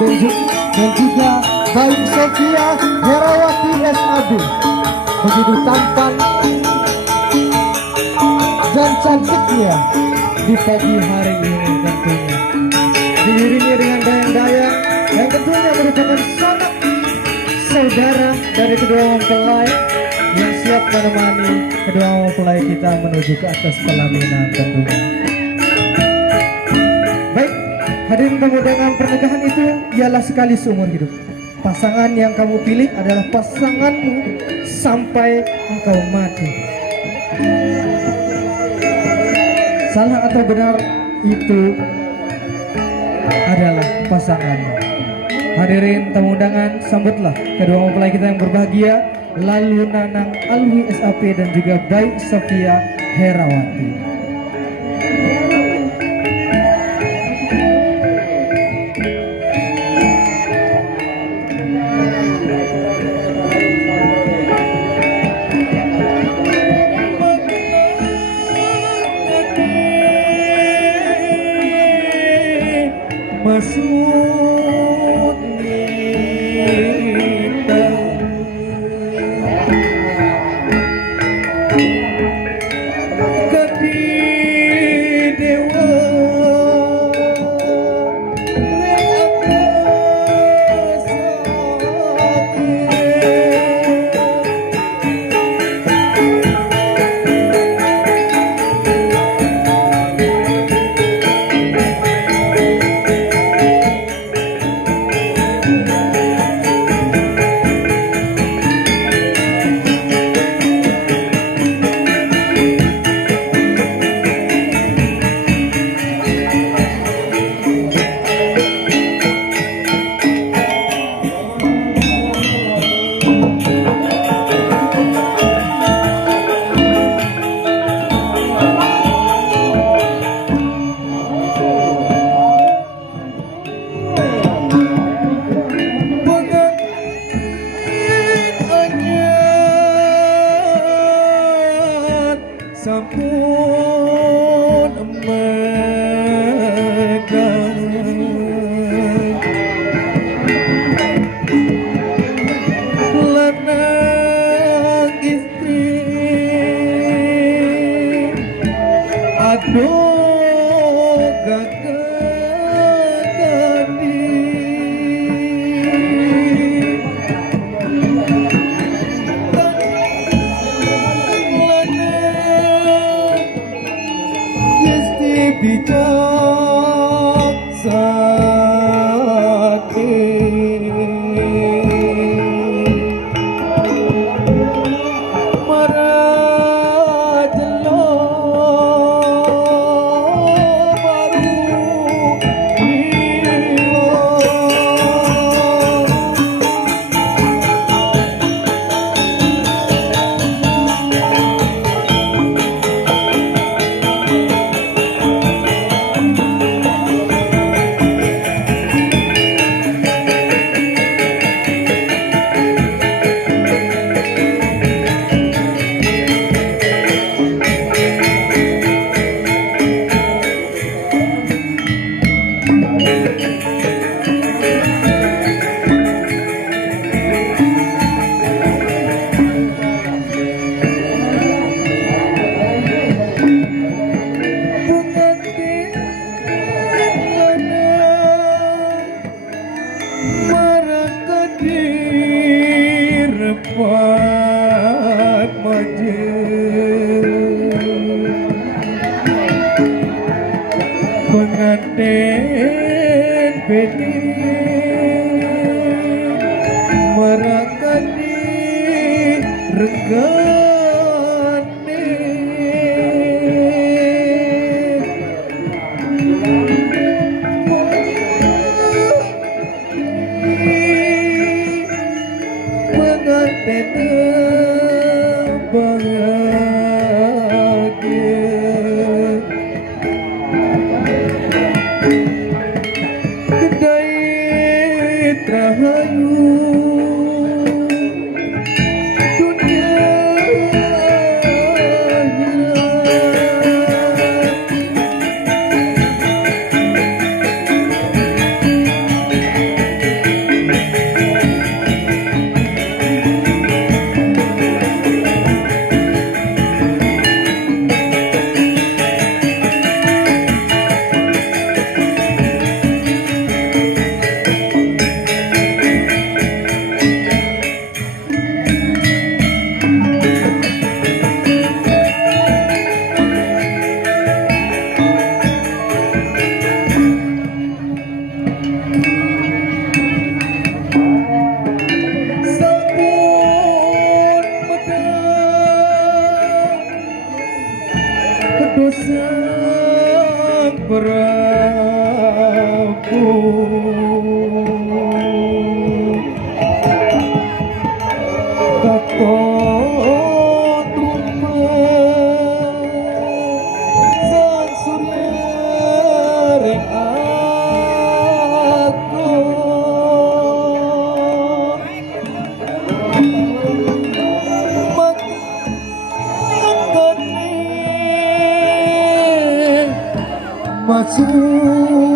dan juga Baik Sofia Herawati SAB. Begitu tampan dan cantiknya di pagi hari ini tentunya, diiringi dengan dayang-dayang yang tentunya merupakan sanak saudara dari kedua mempelai yang siap menemani kedua mempelai kita menuju ke atas pelaminan tentunya. Baik, hadirin tamu, dengan pernikahan itu ialah sekali seumur hidup. Pasangan yang kamu pilih adalah pasanganmu sampai engkau mati. Salah atau benar itu adalah pasanganmu. Hadirin tamu undangan, sambutlah kedua mempelai kita yang berbahagia, Lalu Nanang Alwi SAP dan juga Baik Sofia Herawati. Masuk kita kati dewa sampun megang lanang istri, aduh gagani Repat maju pengantin bedi merakani regane pengantin bahagia kedai Sang Prabu Tata Sang Surya ring aku maju